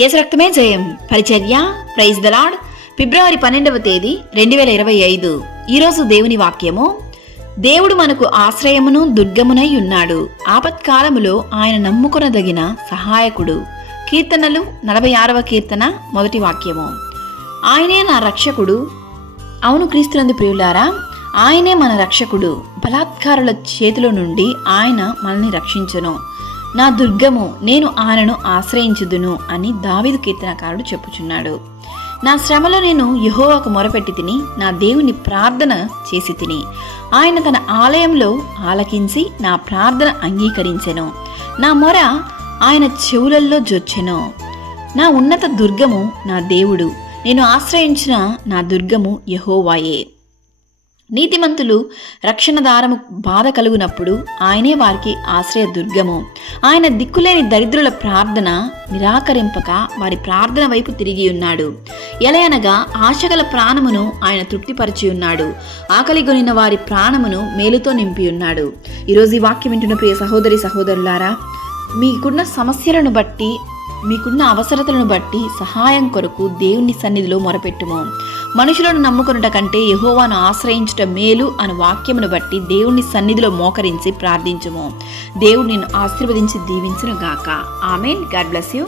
యేసు రక్తమే జయం. పరిచర్య ప్రైజ్ ద లార్డ్. ఫిబ్రవరి 12వ తేదీ 2025. ఈరోజు దేవుని వాక్యము. దేవుడు మనకు ఆశ్రయమును దుర్గమునై ఉన్నాడు, ఆపత్కాలములో ఆయన నమ్ముకొనదగిన సహాయకుడు. కీర్తనలు 46వ కీర్తన 1వ వాక్యము. ఆయనే నా రక్షకుడు. అవును క్రీస్తునందు ప్రియులారా, ఆయనే మన రక్షకుడు. బలాత్కారుల చేతిలో నుండి ఆయన మనల్ని రక్షించును. నా దుర్గము, నేను ఆయనను ఆశ్రయించుదును అని దావీదు కీర్తనకారుడు చెప్పుచున్నాడు. నా శ్రమలో నేను యెహోవాకు మొరపెట్టి తిని, నా దేవుని ప్రార్థన చేసి తిని. ఆయన తన ఆలయంలో ఆలకించి నా ప్రార్థన అంగీకరించెను. నా మొర ఆయన చెవులల్లో జొచ్చెను. నా ఉన్నత దుర్గము నా దేవుడు, నేను ఆశ్రయించిన నా దుర్గము యెహోవాయే. నీతిమంతులు రక్షణ దారము బాధ కలుగునప్పుడు ఆయనే వారికి ఆశ్రయ దుర్గము. ఆయన దిక్కులేని దరిద్రుల ప్రార్థన నిరాకరింపక వారి ప్రార్థన వైపు తిరిగి ఉన్నాడు. ఎలయనగా ఆశగల ప్రాణమును ఆయన తృప్తిపరిచి ఉన్నాడు. ఆకలిగొనిన వారి ప్రాణమును మేలుతో నింపి ఉన్నాడు. ఈరోజు ఈ వాక్యం వింటున్న ప్రియ సహోదరి సహోదరులారా, మీకున్న సమస్యలను బట్టి, మీకున్న అవసరతలను బట్టి సహాయం కొరకు దేవుని సన్నిధిలో మొరపెట్టుము. మనుషులను నమ్ముకొనుట కంటే యెహోవాను ఆశ్రయించుట మేలు అను వాక్యమును బట్టి దేవుని సన్నిధిలో మోకరించి ప్రార్థించుము. దేవుడు నిన్ను ఆశీర్వదించి దీవించును గాక. ఆమేన్. God bless you.